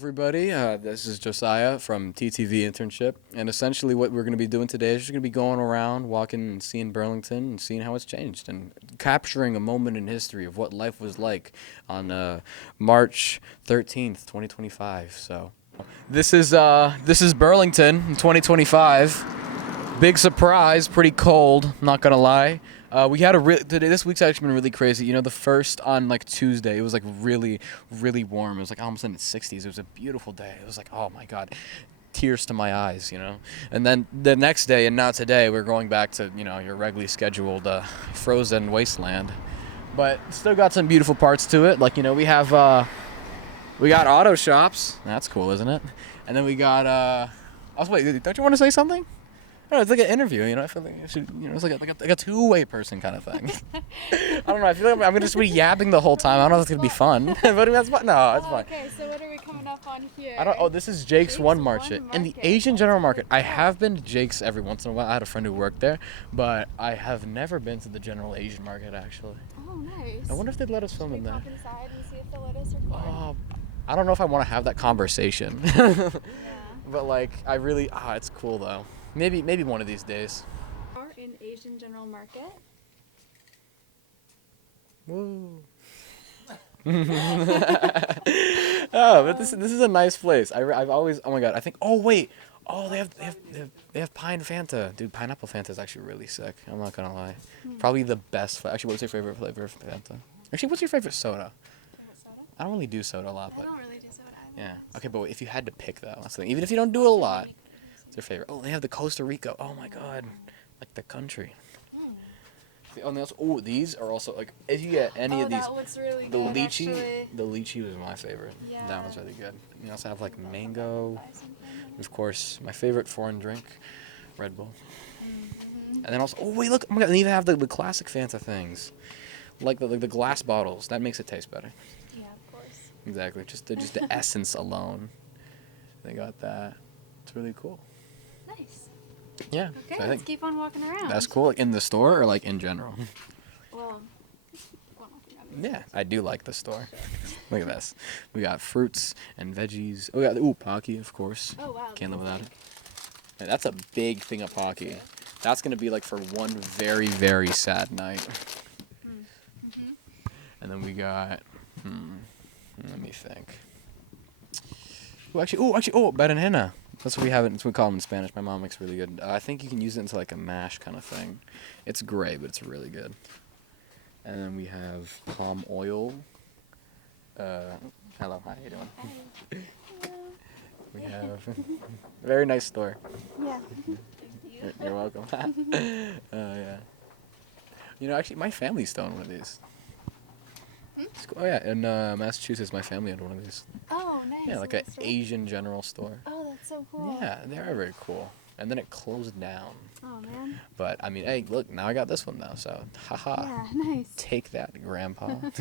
everybody. This is Josiah from TTV Internship, and essentially what we're going to be doing today is just going to be going around, walking and seeing Burlington and seeing how it's changed and capturing a moment in history of what life was like on March 13th, 2025. So this is Burlington in 2025. Big surprise, pretty cold, not going to lie. We had today. This week's actually been really crazy. You know, the first on like Tuesday, it was like really, really warm. It was like almost in the 60s. It was a beautiful day. It was like, oh my God, tears to my eyes, you know. And then the next day, and not today, we're going back to, you know, your regularly scheduled frozen wasteland. But still got some beautiful parts to it. Like, you know, we got auto shops. That's cool, isn't it? And then we got. Wait, don't you want to say something? No, it's like an interview, you know. I feel like it's like a two-way person kind of thing. I don't know. I feel like I'm gonna just be yapping the whole time. I don't know if it's gonna be fun, but that's fun. No, it's fun. Okay, so what are we coming up on here? This is Jake's One Market in the Asian General Market. I have been to Jake's every once in a while. I had a friend who worked there, but I have never been to the General Asian Market actually. Oh, nice. I wonder if they'd let us film in there. Should we pop inside and see if they'll let us record? I don't know if I want to have that conversation. Yeah. But like, I really, it's cool though. Maybe one of these days. Are in Asian General Market. Woo. Oh, but this is a nice place. I've always, oh my God, I think, they have pine Fanta. Dude, pineapple Fanta is actually really sick. I'm not gonna lie. Probably the best. Actually, what's your favorite flavor of Fanta? Actually, what's your favorite soda? I don't really do soda a lot, but. I don't really do soda either. Yeah. Okay, but if you had to pick though, that's the thing. Even if you don't do it a lot. What's your favorite? Oh, they have the Costa Rica. Oh my God, like the country. These are also like if you get any of these. That looks really the good, lychee, actually. the lychee was my favorite. Yeah. That one's really good. You also have like mango. Of course, my favorite foreign drink, Red Bull. And then also, look! Oh my God, they even have the classic Fanta things, like the glass bottles. That makes it taste better. Yeah, of course. Exactly. Just the essence alone. They got that. It's really cool. Nice. Yeah. Okay, so let's keep on walking around. That's cool. Like in the store or like in general? Well, yeah, I do like the store. Look at this. We got fruits and veggies. Oh, yeah. Pocky, of course. Oh, wow. Can't live without it. Yeah, that's a big thing of Pocky. That's going to be like for one very, very sad night. And then we got, let me think. Berenjena. That's what we have it. That's what we call them in Spanish. My mom makes really good. I think you can use it into like a mash kind of thing. It's gray, but it's really good. And then we have palm oil. Hello, how you doing? We have very nice store. Yeah. You're welcome. Yeah. You know, actually, my family still owned one of these. Oh yeah, in Massachusetts, my family had one of these. Oh, nice. Yeah, like an Asian general store. Oh, that's so cool. Yeah, they are very cool. And then it closed down. Oh, man. But I mean, hey, look, now I got this one though, so haha. Yeah, nice. Take that, Grandpa. And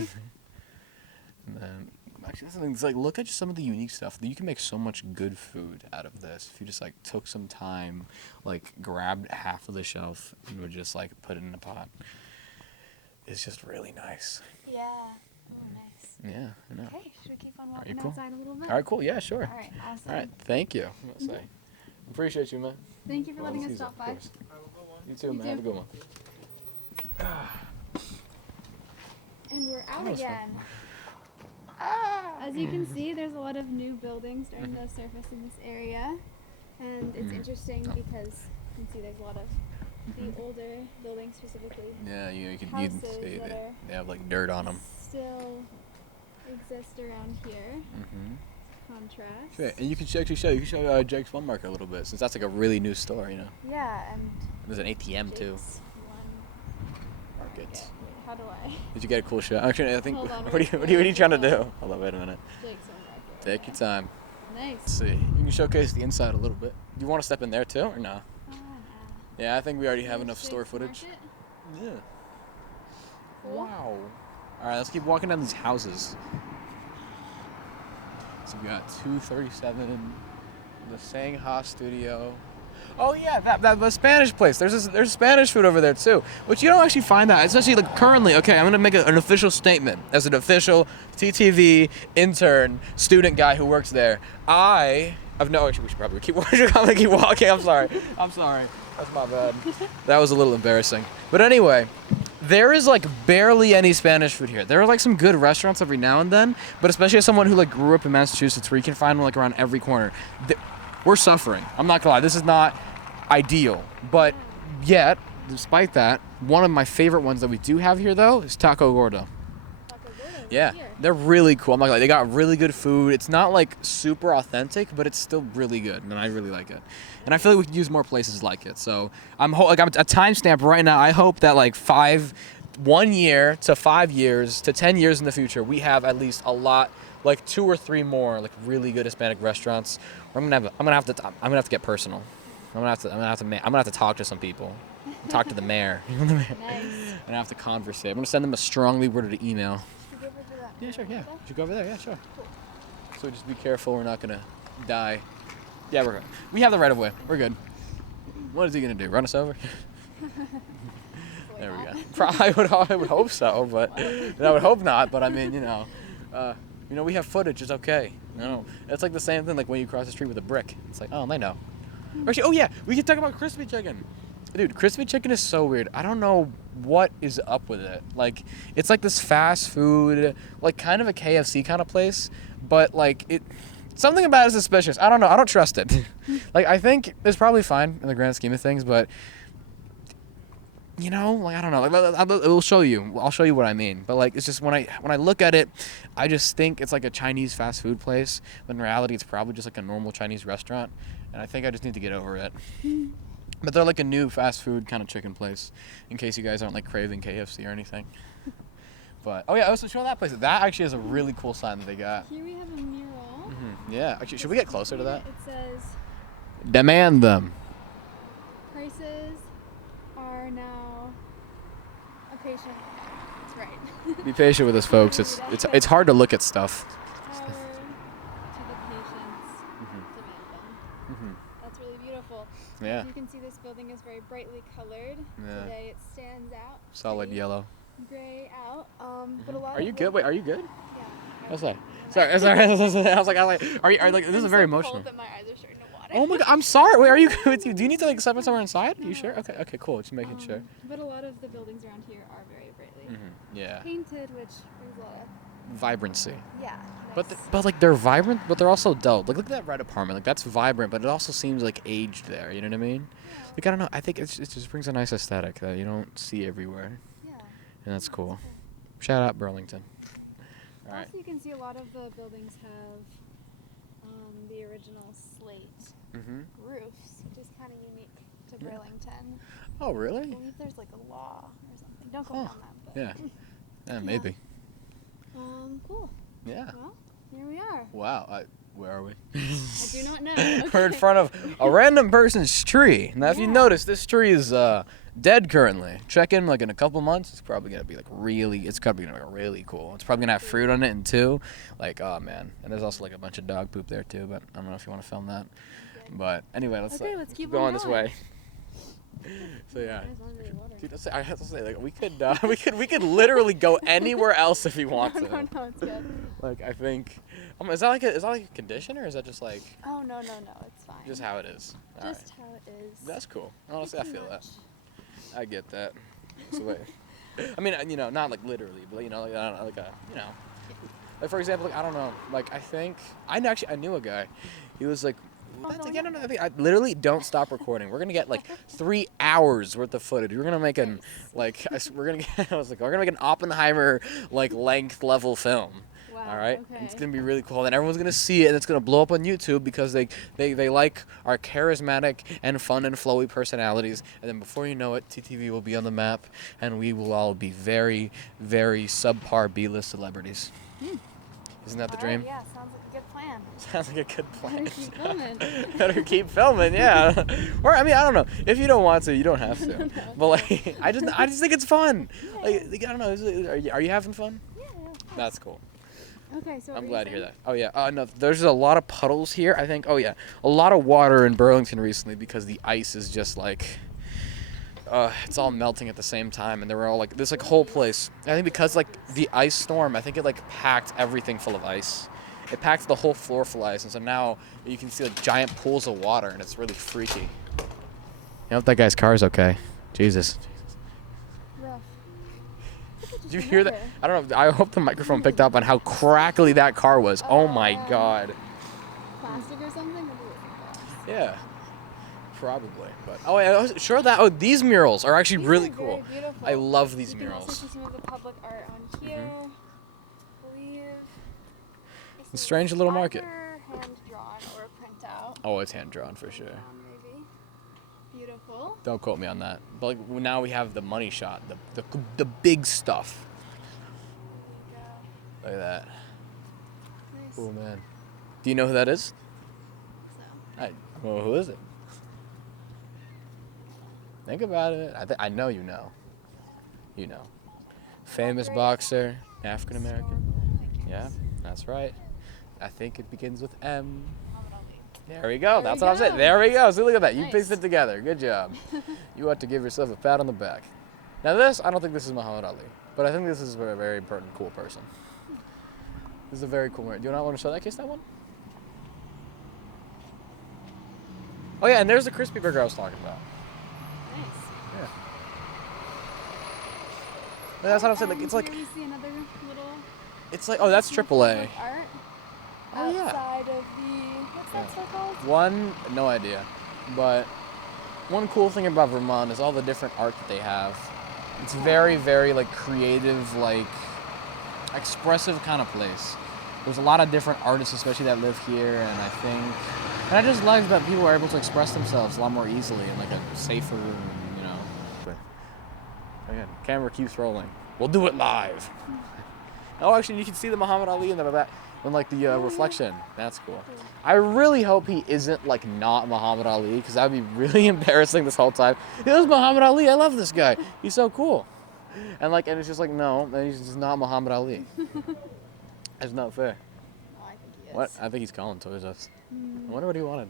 then actually, that's something. It's like look at just some of the unique stuff. You can make so much good food out of this if you just like took some time, like grabbed half of the shelf and would just like put it in a pot. It's just really nice. Yeah. Oh, nice. Yeah, I know. Okay, should we keep on walking cool? outside a little bit? All right, cool. Yeah, sure. All right, awesome. All right, thank you. I say, appreciate you, man. Thank you for letting us Of stop by. course. You too, man. Have a good one. And we're out That was fun. again. As you can see, there's a lot of new buildings starting to surface in this area. And it's interesting because you can see there's a lot of the older buildings specifically. Yeah, you can Houses see that are they have like dirt on them. still exist around here. Contrast. Yeah, and you can actually show Jake's One Market a little bit since that's like a really new store, you know. Yeah, and There's an ATM too. Jake's One Market. How do I? Did you get a cool shot? Actually, I think. Hold on, What are you trying to do? Hold on, wait a minute. Jake's One Market. Take your time. Nice. Let's see. You can showcase the inside a little bit. Do you want to step in there too, or no? Nah. Yeah, I think we already have enough Jake's store footage. Market? Yeah. Cool. Wow. All right, let's keep walking down these houses. So we got 237, the Sangha Studio. Oh yeah, that Spanish place. There's Spanish food over there too, which you don't actually find that, especially like currently. Okay, I'm gonna make an official statement as an official TTV intern student guy who works there. I've no. Actually, we should probably keep walking. I'm sorry. That's my bad. That was a little embarrassing. But anyway, there is like barely any Spanish food here. There are like some good restaurants every now and then, but especially as someone who like grew up in Massachusetts, where you can find them like around every corner. We're suffering. I'm not gonna lie. This is not ideal, but yet, despite that, one of my favorite ones that we do have here though is Taco Gordo. Yeah, they're really cool. I'm not gonna lie. They got really good food. It's not like super authentic, but it's still really good, and I really like it. And I feel like we could use more places like it. So I'm a timestamp right now. I hope that like 1 year to 5 years to 10 years in the future, we have at least a lot, like 2 or 3 more like really good Hispanic restaurants. I'm gonna have to get personal. I'm gonna have to talk to some people. Talk to the mayor. Nice. And have to converse. I'm gonna send them a strongly worded email. Should we go over to that? Yeah, sure. Yeah, should go over there. Yeah, sure. Cool. So just be careful. We're not gonna die. Yeah, we're good. We have the right of way. We're good. What is he gonna do? Run us over? There we go. I would hope so, but I would hope not. But I mean, we have footage. It's okay. No, it's like the same thing. Like when you cross the street with a brick, it's like, oh, they know. Actually, oh yeah, we can talk about crispy chicken. Dude, crispy chicken is so weird. I don't know what is up with it. Like, it's like this fast food, like kind of a KFC kind of place, but like something about it is suspicious. I don't know. I don't trust it. Like, I think it's probably fine in the grand scheme of things, but like I don't know. Like, I'll show you. I'll show you what I mean. But like, it's just when I look at it, I just think it's like a Chinese fast food place. But in reality, it's probably just like a normal Chinese restaurant. And I think I just need to get over it. But they're like a new fast food kind of chicken place, in case you guys aren't like craving KFC or anything. But oh yeah, also show that place. That actually is a really cool sign that they got. Here we have a mural. Mm-hmm. Yeah. Actually, should we get closer to that? It says, demand them. prices are now. Okay, sure. That's right. Be patient with us, folks. It's hard to look at stuff. Power to the patients. Demand them. Mm-hmm. That's really beautiful. Yeah. As you can see, this building is very brightly colored. Yeah. Today it stands out. Solid pretty yellow. Gray out. But a lot. Are you good? Wait, are you good? Yeah. What's that? Sorry. I was like, are you like? This is very emotional. Cold that my eyes are starting to water. Oh my god, I'm sorry. Wait, are you good with you? Do you need to like step somewhere inside? Are you sure? Okay, cool. Just making sure. But a lot of the buildings around here are very brightly Yeah. painted, which brings a lot of Vibrancy. nice. But like they're vibrant, but they're also dull. Like look at that red apartment. Like that's vibrant, but it also seems like aged there. You know what I mean? Yeah. Like I don't know. I think it just brings a nice aesthetic that you don't see everywhere, Yeah. and that's cool. Shout out Burlington. All right. Also, you can see a lot of the buildings have the original slate roofs, which is kind of unique to Burlington. Oh I really? believe there's like a law or something. Don't go Oh, on that. But Yeah, maybe. Cool. Yeah. Well, here we are. Wow. Where are we? I do not know. We're in front of a random person's tree. Now, if you Yeah. notice, this tree is dead currently. Check in like in a couple months. It's probably gonna be like it's probably gonna be really cool. It's probably gonna have fruit on it and too. Like, oh man. And there's also like a bunch of dog poop there too. But I don't know if you want to film that. But anyway, let's keep go on on this going. way. So yeah. There's one really water. Dude, I have to say, like we could literally go anywhere else if we want to. No, it's good. Like I think, is that like a condition or is that just like Oh no, it's fine. just how it is? All right. Just how it is. That's cool. Honestly, I Too feel that. much. I get that. It's the way. I mean, not like literally, but like I don't know, like for example, like I don't know, like I knew a guy. He was like, I literally don't stop recording. We're gonna get like 3 hours worth of footage. We're gonna make we're gonna make an Oppenheimer like length level film. Wow. All right, Okay. It's gonna be really cool, and everyone's gonna see it, and it's gonna blow up on YouTube because they like our charismatic and fun and flowy personalities, and then before you know it, TTV will be on the map, and we will all be very, very subpar B-list celebrities. Isn't that the dream? Yeah, sounds like a good plan. Sounds like a good plan. Better keep filming. Better keep filming, yeah. Or I mean, I don't know. If you don't want to, you don't have to. No, But like, I just think it's fun. Yeah. Like, I don't know. Are you having fun? Yeah. That's cool. Okay, so what I'm were glad to you hear saying? that. Oh yeah. No, there's a lot of puddles here. I think. Oh yeah, a lot of water in Burlington recently because the ice is just like, it's all melting at the same time, and they were all like this like whole place. I think because like the ice storm, I think it like packed everything full of ice. It packed the whole floor full of ice, and so now you can see like giant pools of water, and it's really freaky. I hope that guy's car is okay. Jesus. Rough. Did you hear that? I don't know. I hope the microphone picked up on how crackly that car was. Oh my god. Plastic or something? Yeah. Probably. But sure that these murals are actually really cool. Very beautiful. I love these You can also murals. see some of the public art on here. I believe. It's a strange little market. Either hand drawn or a printout. Oh, it's hand drawn for sure. Maybe. Beautiful. Don't quote me on that. But like now we have the money shot, the big stuff. Look at that. Nice. Cool, man. Do you know who that is? So. Well, who is it? Think about it. I know you know. You know. Famous boxer, African American. Yeah, that's right. I think it begins with M. There we go. That's what I'm saying. There we go. See, look at that. You pieced it together. Good job. You ought to give yourself a pat on the back. Now this, I don't think this is Muhammad Ali, but I think this is a very important, cool person. This is a very cool man. Do you not want to show that case, that one? Oh yeah, and there's the crispy burger I was talking about. Nice. Yeah. That's what I'm saying. Like it's like Here we see another little. it's like that's AAA. Art. Oh yeah. Outside of the what's that store called? One, no idea, but one cool thing about Vermont is all the different art that they have. It's very, very like creative, like expressive kind of place. There's a lot of different artists, especially that live here, and I just like that people are able to express themselves a lot more easily and like a safer, you know. But again, camera keeps rolling. We'll do it live. Oh, actually, you can see the Muhammad Ali in the back, in like the reflection. That's cool. I really hope he isn't like not Muhammad Ali, because that would be really embarrassing this whole time. It was Muhammad Ali. I love this guy. He's so cool. And it's just like no, he's just not Muhammad Ali. That's not fair. Oh, I think he is. What? I think he's calling towards us. I wonder what he wanted.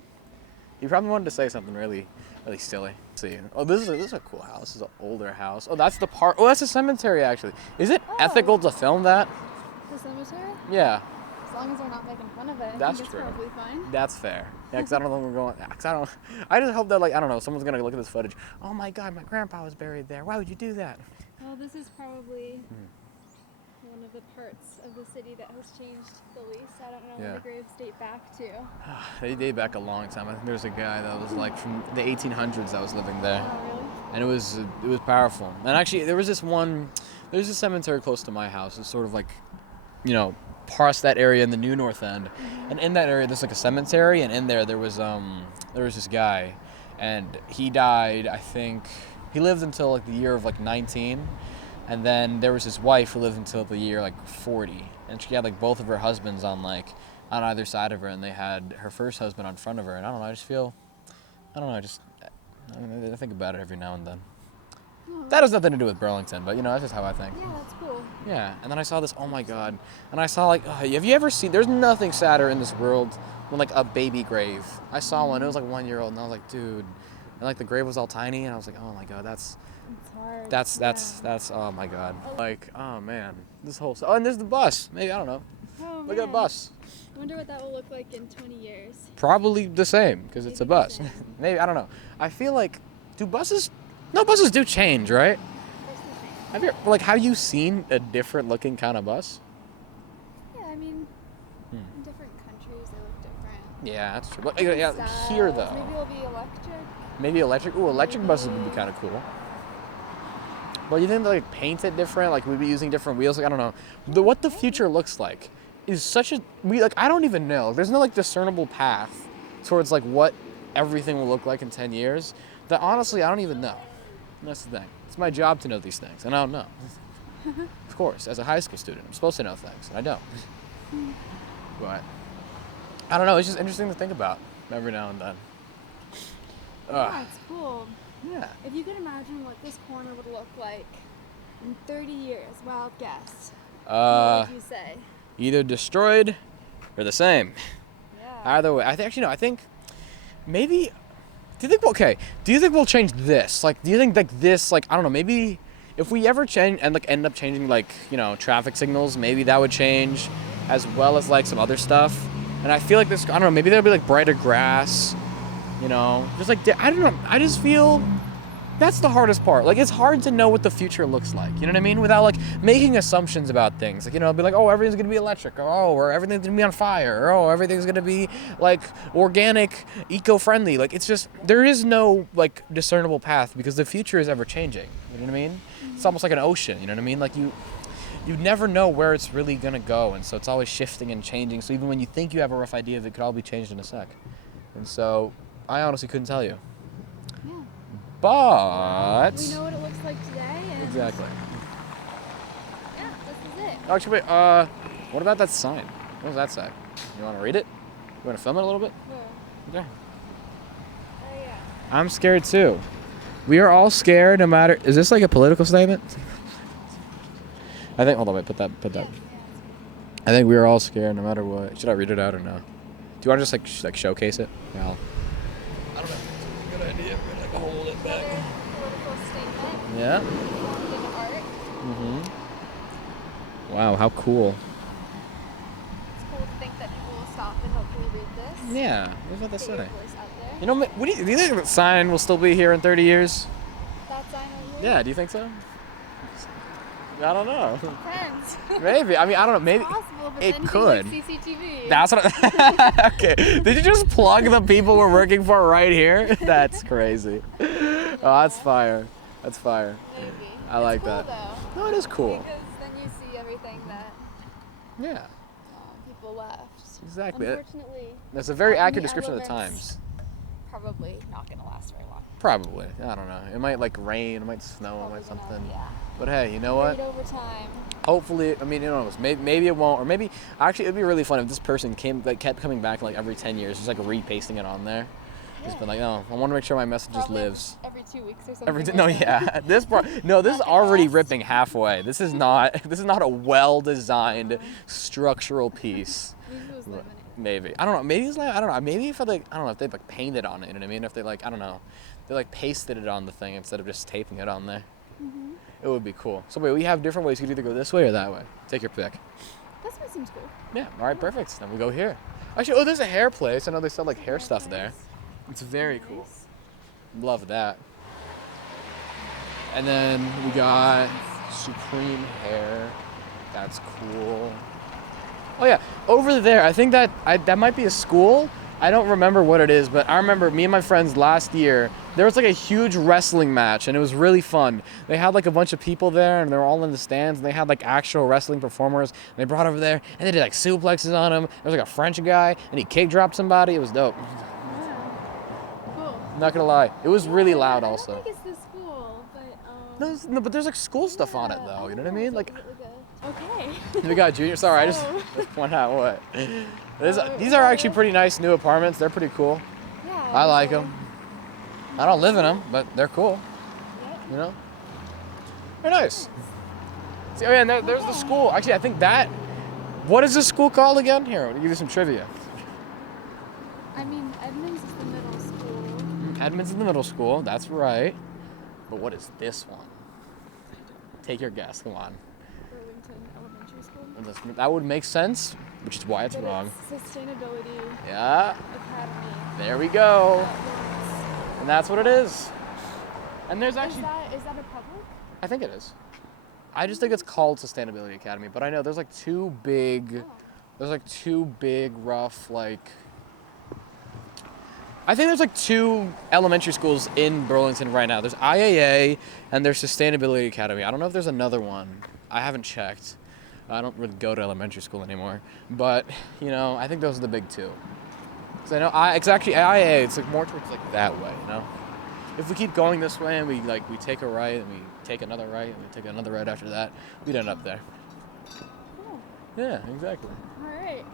He probably wanted to say something really, really silly. Let's see. Oh, this is a cool house. This is an older house. Oh, that's the part. Oh, that's a cemetery actually. Is it ethical to film that? The cemetery? Yeah. As long as they're not making fun of it. That's I think true. It's probably fine. That's fair. Yeah, because I don't know where we're going. Cause I just hope that I don't know. Someone's gonna look at this footage. Oh my God, my grandpa was buried there. Why would you do that? Well, this is probably one of the parts of the city that has changed the least. I don't know where the graves date back to. They date back a long time. I think there's a guy that was like from the 1800s that was living there. Oh, really? And it was powerful. And actually, there's a cemetery close to my house. It's sort of like, past that area in the New North End. And in that area, there's like a cemetery, and in there was this guy, and he died. I think he lived until like the year of like 19, and then there was his wife who lived until the year like 40, and she had like both of her husbands on either side of her, and they had her first husband on front of her. And I don't know. I think about it every now and then. That has nothing to do with Burlington, but that's just how I think. Yeah, that's cool. Yeah, and then I saw this, oh my God. And I saw have you ever seen, there's nothing sadder in this world than like a baby grave. I saw one, it was like 1 year old, and I was like, dude. And like the grave was all tiny, and I was like, oh my God, It's hard. that's, oh my God. Like, oh man, oh, and there's the bus. Maybe, I don't know. Oh, Look at the bus. I wonder what that will look like in 20 years. Probably the same, because it's a bus. Maybe, I don't know. I feel like, buses do change, right? Have you seen a different looking kind of bus? Yeah, I mean, in different countries they look different. Yeah, that's true. But here though. Maybe it'll be electric. Maybe electric. Ooh, electric buses would be kind of cool. But you think they paint it different? Like we'd be using different wheels? Like I don't know. What the future looks like is such a I don't even know. There's no discernible path towards what everything will look like in 10 years. That honestly I don't even know. And that's the thing. It's my job to know these things, and I don't know. Of course, as a high school student, I'm supposed to know things, and I don't. But I don't know. It's just interesting to think about every now and then. Yeah, it's cool. Yeah. If you could imagine what this corner would look like in 30 years, wild guess. What would you say? either destroyed or the same. Yeah. Either way, I think maybe. Do you think we'll change this? Like, do you think like this? Like, I don't know. Maybe if we ever change and like end up changing like traffic signals, maybe that would change, as well as like some other stuff. And I feel like this. I don't know. Maybe there'll be like brighter grass. Just like I don't know. I just feel that's the hardest part. Like, it's hard to know what the future looks like. You know what I mean? Without like making assumptions about things. Like, be like, oh, everything's gonna be electric, or everything's gonna be on fire, or everything's gonna be like organic, eco-friendly. Like, it's just there is no like discernible path because the future is ever changing. You know what I mean? It's almost like an ocean. You know what I mean? Like you never know where it's really gonna go, and so it's always shifting and changing. So even when you think you have a rough idea of it, could all be changed in a sec. And so I honestly couldn't tell you. Yeah. But we know what it looks like today. And exactly. Yeah, this is it. Actually, wait. What about that sign? What does that say? You want to read it? You want to film it a little bit? Where? Yeah. Oh yeah. I'm scared too. We are all scared, no matter. Is this like a political statement? I think. Hold on. Wait. Put that. Yeah. I think we are all scared, no matter what. Should I read it out or no? Do you want to just like showcase it? Yeah. I don't know. It's a good idea. We're gonna hold it back. Another political statement. Yeah. In art. Wow. How cool. It's cool to think that people will stop and hopefully read this. Yeah. What was about to Get your say? voice out there. What do you think the sign will still be here in 30 years? That sign over here? Yeah. Do you think so? I don't know. Depends. Maybe. I mean, I don't know. Maybe It's possible, but it then could. Like CCTV. That's what. Okay. Did you just plug the people we're working for right here? That's crazy. Oh, that's fire. That's fire. Maybe. I like cool, that. Though, No, it is cool. because then you see everything that Yeah. people left. Exactly. Unfortunately, That's a very and accurate the description of the elements- times. probably not going to last very long. Probably. I don't know. It might like rain. It might snow. It Probably might gonna- something. Yeah. But hey, you know what? Fade over time. Hopefully, I mean, who knows? Maybe it won't, or maybe actually it'd be really fun if this person kept coming back like every 10 years, just like repasting it on there. Just been like, no, I want to make sure my message just Probably lives. every 2 weeks or something. Every like no, that. yeah, this is already ripping halfway. This is not a well-designed structural piece. Maybe it was laminated. Maybe I don't know. Maybe it's like I don't know. Maybe if I don't know if they like painted on it. You know what I mean? If they like I don't know, they like pasted it on the thing instead of just taping it on there. Mm-hmm. It would be cool. So wait, we have different ways. You could either go this way or that way. Take your pick. This one seems cool. Yeah. All right. Perfect. Then we go here. Actually, there's a hair place. I know they sell like hair stuff there. It's very cool. Nice. Love that. And then we got Supreme Hair. That's cool. Oh yeah, over there. I think that might be a school. I don't remember what it is, but I remember me and my friends last year, there was like a huge wrestling match and it was really fun. They had like a bunch of people there and they were all in the stands and they had like actual wrestling performers. And they brought over there and they did like suplexes on him. There was like a French guy and he kick dropped somebody. It was dope. Cool. Not gonna lie. It was really loud I also. don't think it's the school, but No, but there's like school stuff on it though. You know what I mean? Like okay. we got junior. Sorry, I just point out what. These are actually pretty nice new apartments. They're pretty cool. Yeah. I like them. I don't live in them, but they're cool. Yep. You know? They're nice. See, oh yeah, and there's the school. Actually, I think that. What is this school called again? Here, I'll give you some trivia. I mean, Edmonds is the middle school. Edmonds is the middle school. That's right. But what is this one? Take your guess. Come on. Burlington Elementary School. That would make sense, which is why it's But wrong. It's Sustainability Yeah. Academy. There we go. That And that's what it is. And there's is actually. that a public? I think it is. I just think it's called Sustainability Academy, but I know there's like two big, rough, like, I think there's like two elementary schools in Burlington right now. There's IAA and there's Sustainability Academy. I don't know if there's another one. I haven't checked. I don't really go to elementary school anymore, but I think those are the big two. Cause I know it's actually IAA. It's like more towards like that way, If we keep going this way and we take a right and we take another right and we take another right after that, we'd end up there. Cool. Yeah, exactly. All right.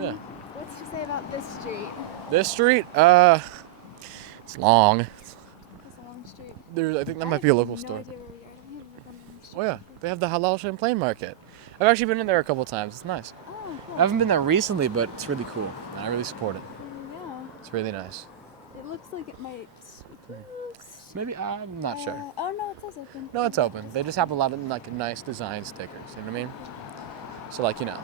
Yeah. What's to say about this street? This street, it's long. It's a long street. I think that might be a local store. No idea where we are. I don't even know. Oh yeah, they have the Halal Champlain Market. I've actually been in there a couple times. It's nice. Oh, I haven't been there recently, but it's really cool. I really support it. Yeah. It's really nice. It looks like it might close. Maybe, I'm not sure. Oh no, it says open. No, it's open. They just have a lot of like nice design stickers. You know what I mean? So like, you know.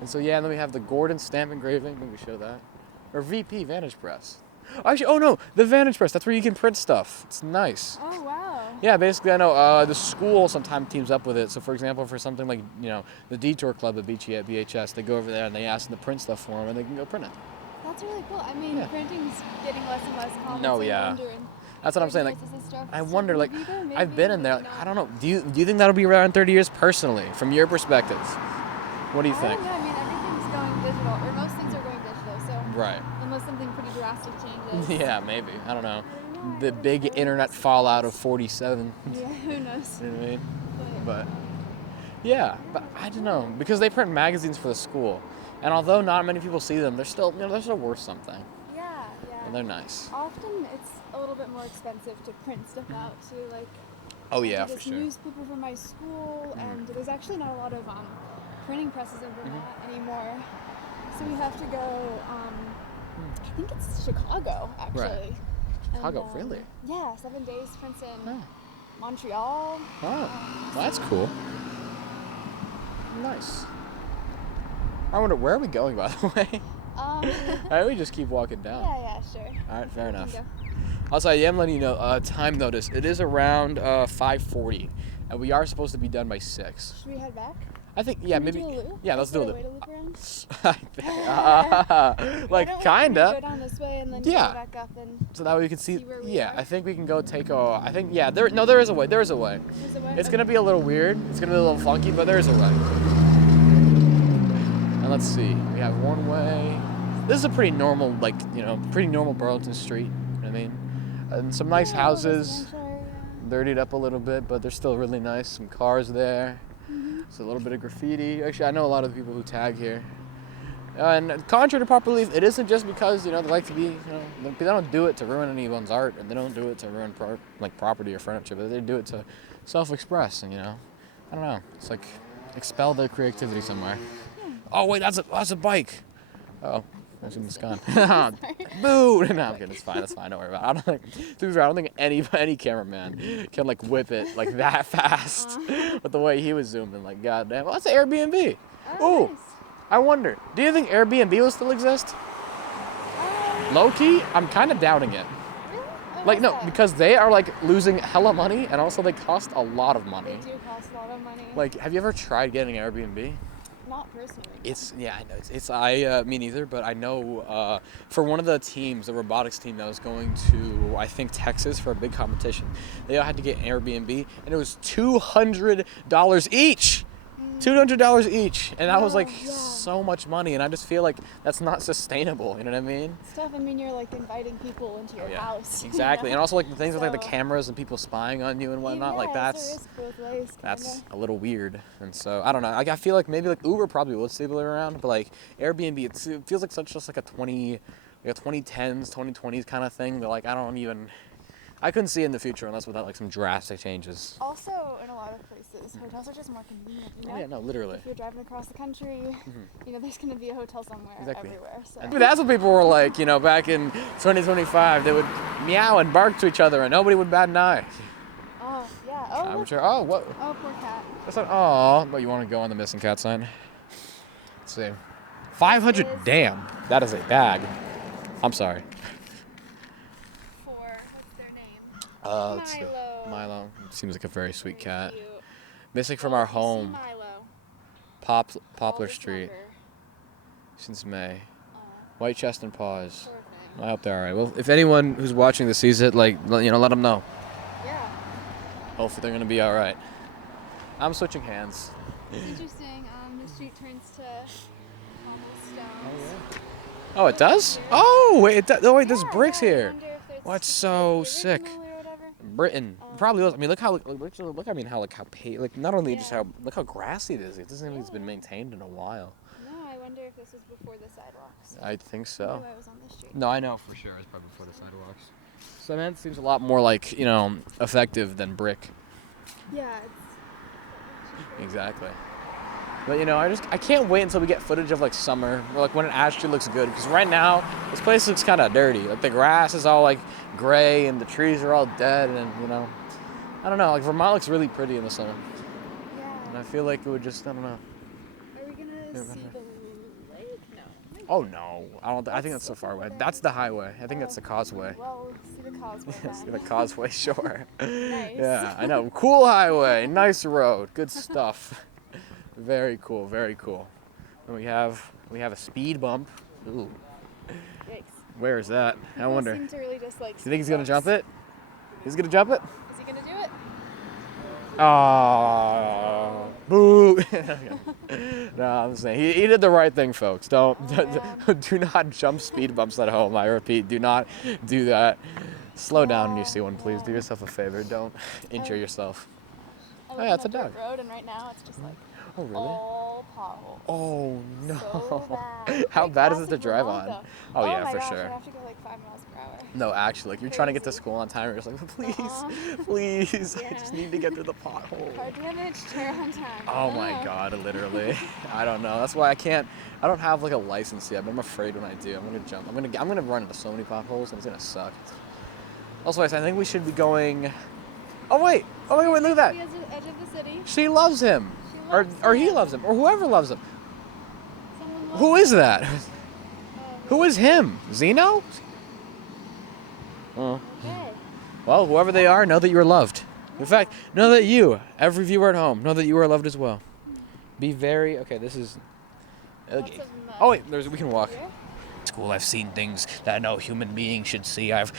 And so yeah, then we have the Gordon stamp engraving. Maybe show that. Or VP Vantage Press. Actually, oh no, the Vantage Press. That's where you can print stuff. It's nice. Oh wow. Yeah, basically I know the school sometimes teams up with it. So for example, for something like, you know, the Detour Club at BHS, they go over there and they ask them to print stuff for them and they can go print it. That's really cool. I mean, Yeah. printing's getting less and less common. No, so yeah. I wonder in That's what I'm saying. 30 Like, years, is this stuff I still wonder, like, gonna be there? I've Maybe, been in there. maybe not. I don't know. Do you think that'll be around in 30 years personally, from your perspective? What do you I think? don't know. I mean, everything's going digital, or most things are going digital. So Right. unless something pretty drastic changes. Yeah, maybe. I don't know. I don't know. The big internet fallout of 47. Yeah, who knows? You know what I mean? But But yeah, but I don't know, because they print magazines for the school, and although not many people see them, they're still, you know, they're still worth something, yeah. and they're nice. Often it's a little bit more expensive to print stuff out too. Like Oh I yeah, did for this sure. newspaper for my school, and there's actually not a lot of printing presses in Vermont anymore. So we have to go. I think it's Chicago actually. Right. Chicago, really? Yeah, 7 days prints in Oh, Montreal. oh, well, that's cool. Nice. I wonder, where are we going, by the way? Alright, we just keep walking down. Yeah, sure. Alright, fair We can enough. go. Also, I am letting you know, time notice. It is around 5:40, and we are supposed to be done by 6. Should we head back? I think, yeah, Can we maybe. do a loop? Yeah, let's Is do a there loop. way to loop around? Like, Why don't we kinda. go down this way and then Yeah. go back up and So that way we can see. See where we Yeah, are? I think we can go take a. I think, yeah, there is a way. There is a way. there's a way. It's gonna be a little weird. It's gonna be a little funky, but there is a way. And let's see. We have one way. This is a pretty normal, like, you know, pretty normal Burlington street. You know what I mean? And some nice Yeah, houses. residential area. Dirtied up a little bit, but they're still really nice. Some cars there. It's a little bit of graffiti. Actually, I know a lot of the people who tag here. And contrary to popular belief, it isn't just because, you know, they like to be, you know, they don't do it to ruin anyone's art, and they don't do it to ruin property or furniture, but they do it to self-express, and, you know, I don't know. It's like expel their creativity somewhere. Oh wait, that's a bike. Oh, it's gone. Boo! No, I'm kidding. It's fine. That's fine. Don't worry about it. I don't think, to be fair, I don't think any cameraman can like whip it like that fast. But the way he was zooming, like, goddamn, well, that's an Airbnb. Oh, Ooh. nice. I wonder, do you think Airbnb will still exist? Low key, I'm kind of doubting it. Really? Oh, Like, what's no, that? because they are like losing hella money, and also they cost a lot of They money. do cost a lot of money. Like, have you ever tried getting an Airbnb? Not personally. It's, yeah, I know. Me neither, but I know for one of the teams, the robotics team that was going to, I think, Texas for a big competition, they all had to get an Airbnb, and it was $200 each. $200 each, and that was like yeah. so much money, and I just feel like that's not sustainable. You know what I mean? It's tough. I mean, you're like inviting people into your house. you Exactly, know? and also like the things with like the So- cameras and people spying on you and whatnot. Yeah, Like it's a that's risk both ways, that's kinda. a little weird, and so I don't know. Like, I feel like maybe like Uber probably would still be around, but like Airbnb, it feels like such just like a 2010s, 2020s kind of thing. That like I couldn't see in the future unless without like some drastic changes. Also, in a lot of places, hotels are just more convenient. You know? Oh, yeah, no, literally. If you're driving across the country, you know, there's going to be a hotel somewhere Exactly. everywhere. So. And that's what people were like, you know, back in 2025. They would meow and bark to each other, and nobody would bat an eye. Oh, yeah. Oh, I'm look. sure. Oh, what? Oh, poor cat. That's not. Oh, but you want to go on the missing cat sign? Let's see. 500. This is- Damn, that is a bag. I'm sorry. For, what's their name? Let's see. Milo. Milo. Seems like a very sweet cat. Cute. Missing from Oh, our you see home, Milo. Poplar All Street, December. since May. Aw, White chest and paws. poor thing. I hope they're alright. Well, if anyone who's watching this sees it, like, you know, let them know. Yeah. Hopefully they're gonna be alright. I'm switching hands. It's interesting. The street turns to cobblestone. Oh, it does? Oh, wait, there's Yeah, bricks yeah, I here. wonder if it's Oh, that's just, so like, sick. original or whatever. Britain probably was. I mean, look how I mean how not only just Yeah. how look how grassy it is. It doesn't even like it's been maintained in a while. No, I wonder if this was before the sidewalks. I think so. Wonder why it was on the street. No, I know for sure. It's probably before the sidewalks. Cement seems a lot more like, you know, effective than brick. Yeah, it's Exactly. But you know, I can't wait until we get footage of like summer, or like when it actually looks good. Because right now, this place looks kind of dirty. Like the grass is all like gray and the trees are all dead, and you know, I don't know. Like Vermont looks really pretty in the summer. Yeah. And I feel like it would just, I don't know. Are we gonna see the lake? No. Oh no, I don't. I think that's so far away. That's the highway. I think that's the causeway. Well, see the causeway. See the causeway, sure. Nice. Yeah, I know. Cool highway, nice road, good stuff. Very cool, very cool. And we have a speed bump. Ooh. Yikes. Where is that? I wonder. Seem to really just, like, Do you think he's gonna jump it? He's gonna jump it? Is he gonna do it? Oh, boo! No, I'm saying he did the right thing, folks. Don't do not jump speed bumps at home. I repeat, do not do that. Slow down when you see one, please. Do yourself a favor. Don't injure yourself. Oh yeah, it's a dog. Road, and right now it's just like Oh, really? all potholes. Oh no! So bad. How Like bad is it to classic drive Vermont, on? though. Oh yeah, my for gosh, sure. I have to go like 5 miles per hour. No, actually, like you're trying to get to Crazy. school on time, you're just like, please, Uh-huh. please, I Yeah. just need to get through the pothole. Car damage, chair on time. Oh my God, literally. I don't know. That's why I don't have like a license yet, but I'm afraid when I do, I'm gonna jump. I'm gonna run into so many potholes and it's gonna suck. Also, I think we should be going. Oh wait, look at that. The edge of the city. She loves him, She loves or he him. loves him, or whoever loves him. Someone loves Who is him. that? Who is him? Zeno? Oh. Okay. Well, whoever they are, know that you are loved. In fact, know that you, every viewer at home, know that you are loved as well. Be very okay. This is. Lots Okay. of mud. Oh wait, we can walk. Here. School, I've seen things that no human being should see. I've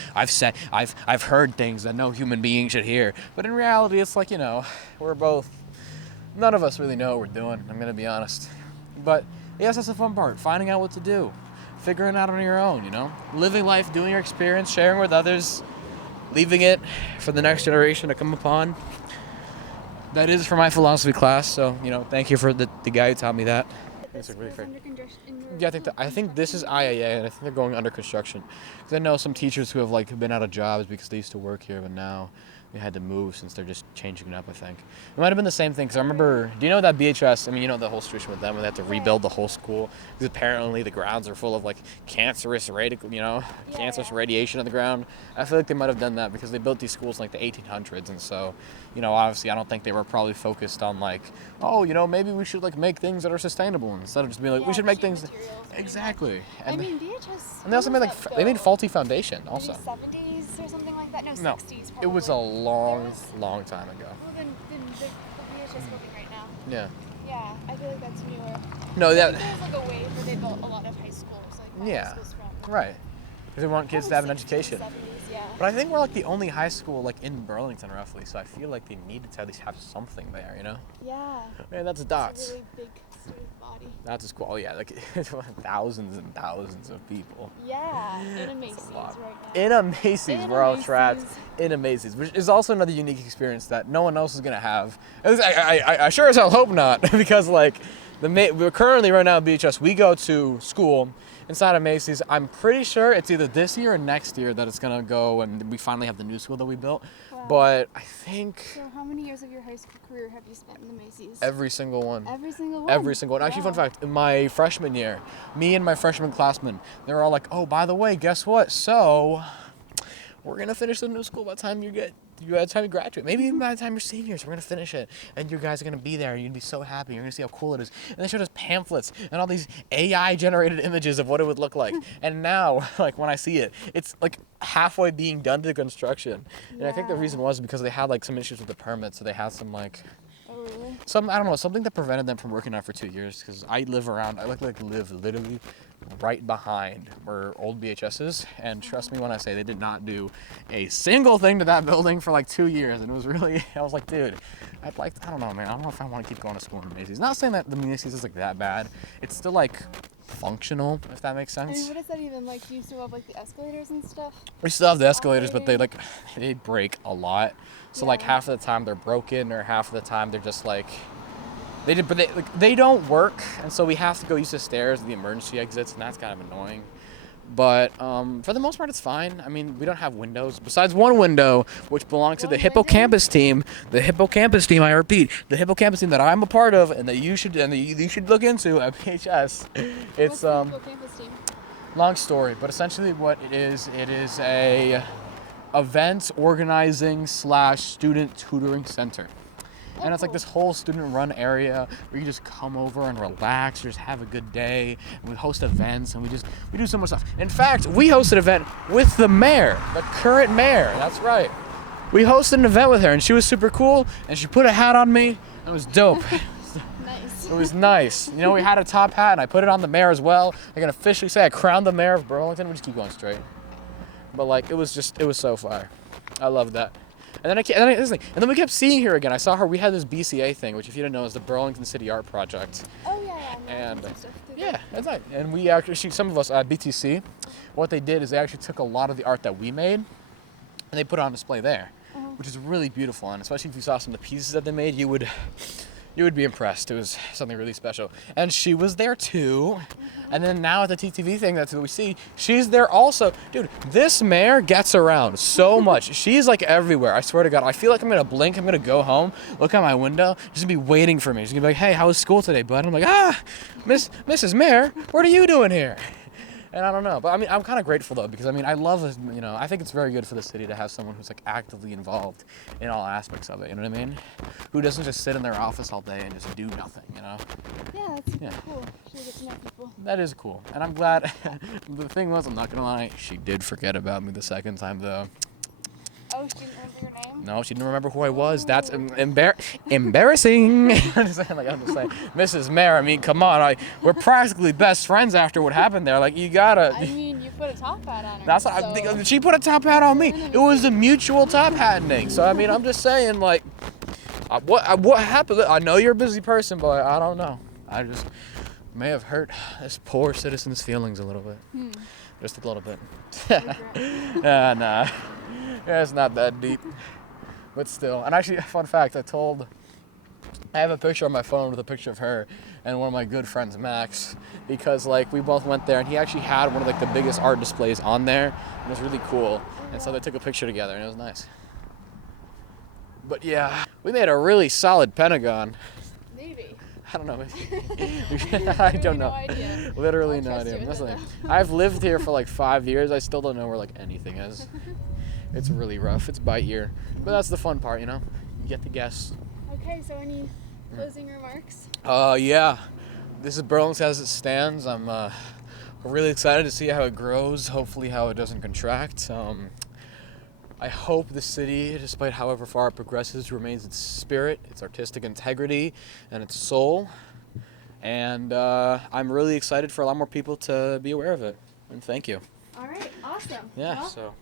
heard things that no human being should hear. But in reality, it's like, you know, we're both. None of us really know what we're doing. I'm gonna be honest. But yes, that's the fun part. Finding out what to do, figuring it out on your own. You know, living life, doing your experience, sharing with others, leaving it for the next generation to come upon. That is for my philosophy class. So you know, thank you for the guy who taught me that. This It's really was great. under Yeah, I think this is IAA, and I think they're going under construction. Because I know some teachers who have like been out of jobs because they used to work here, but now they had to move since they're just changing it up. I think it might have been the same thing. Because I remember, do you know that BHS? I mean, you know the whole situation with them, where they had to rebuild the whole school because apparently the grounds are full of like cancerous radiation on the ground. I feel like they might have done that because they built these schools in like the 1800s, and so, you know, obviously I don't think they were probably focused on like, oh, you know, maybe we should like make things that are sustainable instead of just being like, we should make things. Exactly. I mean, BHS. And they also made like they made faulty foundation also. Maybe 70s or something like that. No, No, 60s. it was a probably. long time ago. Well, then the BHS building right now. Yeah. Yeah, I feel like that's newer. No, I that think there's like a wave where they built a lot of high schools, like Yeah. high schools from. right. Because they want kids to have an 60s, education. 70s, yeah. But I think we're like the only high school like in Burlington roughly, so I feel like they needed to at least have something there, you know? Yeah. Man, that's It's dots. a really big student body. That's just cool. Oh yeah, like thousands and thousands of people. Yeah, in a Macy's lot. right now. In a Macy's, In a we're all trapped Macy's. in a Macy's, which is also another unique experience that no one else is gonna have. I sure as hell hope not, because like we're currently right now at BHS, we go to school inside of Macy's. I'm pretty sure it's either this year or next year that it's gonna go, and we finally have the new school that we built. Wow. But I think So how many years of your high school career have you spent in the Macy's? every single one. Every single one? Every single one. Actually, fun Wow. fact, in my freshman year, me and my freshman classmen, they were all like, oh, by the way, guess what? So, we're going to finish the new school by the time you graduate. Maybe even by the time you're seniors, we're going to finish it. And you guys are going to be there. You're going to be so happy. You're going to see how cool it is. And they showed us pamphlets and all these AI-generated images of what it would look like. And now, like, when I see it, it's, like, halfway being done to the construction. And I think the Yeah. reason was because they had, like, some issues with the permit. So they had some, like... Oh, really? I don't know, something that prevented them from working out for 2 years, because I live literally right behind where old BHS is, and trust me when I say they did not do a single thing to that building for like 2 years, and it was really, I was like, dude, I don't know, man, I don't know if I want to keep going to school in Macy's. Not saying that the Macy's is like that bad, it's still like functional, if that makes I mean, sense. what is that even like? Do you still have like the escalators and stuff? We still have the escalators, but they break a lot. So like Yeah. half of the time they're broken, or half of the time they're just like they don't work, and so we have to go use the stairs, the emergency exits, and that's kind of annoying. But for the most part, it's fine. I mean, we don't have windows besides one window, which belongs to the hippocampus team. The hippocampus team. I repeat, the hippocampus team that I'm a part of, and that you should look into at PHS. It's What's the hippocampus team? long story, but essentially what it is a event organizing / student tutoring center. And it's like this whole student-run area where you just come over and relax, just have a good day. And we host events, and we do so much stuff. In fact, we hosted an event with the mayor, the current mayor. That's right. We hosted an event with her, and she was super cool. And she put a hat on me. And it was dope. Nice. It was nice. You know, we had a top hat, and I put it on the mayor as well. I can officially say I crowned the mayor of Burlington. We just keep going straight. But like, it was so fire. I loved that. And then we kept seeing her again. I saw her. We had this BCA thing, which, if you didn't know, is the Burlington City Art Project. Oh yeah. And yeah, that's right. And we actually, some of us at BTC, what they did is they actually took a lot of the art that we made, and they put it on display there, which is really beautiful. And especially if you saw some of the pieces that they made, you would be impressed. It was something really special. And she was there too. And then now at the TTV thing, that's what we see. She's there also. Dude, this mayor gets around so much. She's like everywhere. I swear to God. I feel like I'm going to blink. I'm going to go home, look out my window. She's going to be waiting for me. She's going to be like, hey, how was school today, bud? I'm like, Mrs. Mayor, what are you doing here? And I don't know, but I mean, I'm kind of grateful though, because I mean, I love, I think it's very good for the city to have someone who's like actively involved in all aspects of it, you know what I mean? Who doesn't just sit in their office all day and just do nothing, you know? Yeah, that's cool. She get to know people. That is cool, and I'm glad. The thing was, I'm not gonna lie, she did forget about me the second time though. Oh, she didn't remember your name? No, she didn't remember who I was. That's embarrassing. I'm just saying, Mrs. Mayor, I mean, come on. We're practically best friends after what happened there. Like, you gotta. I mean, you put a top hat on her. That's what I think. She put a top hat on me. It was a mutual top hatting. So, I mean, I'm just saying, like, what happened? I know you're a busy person, but I don't know. I just may have hurt this poor citizen's feelings a little bit. Just a little bit. Nah. Yeah, it's not that deep, but still. And actually, fun fact, I have a picture on my phone with a picture of her and one of my good friends, Max, because like we both went there and he actually had one of like the biggest art displays on there, and it was really cool. And so they took a picture together and it was nice. But yeah, we made a really solid Pentagon. Maybe. I don't know. I don't know. No idea. Literally no idea. I've lived here for like 5 years. I still don't know where like anything is. It's really rough. It's by ear. But that's the fun part, you know? You get to guess. Okay, so any closing remarks? Yeah. This is Burlington as it stands. I'm really excited to see how it grows, hopefully how it doesn't contract. I hope the city, despite however far it progresses, remains its spirit, its artistic integrity, and its soul. And I'm really excited for a lot more people to be aware of it. And thank you. All right, awesome. Yeah, Well, so...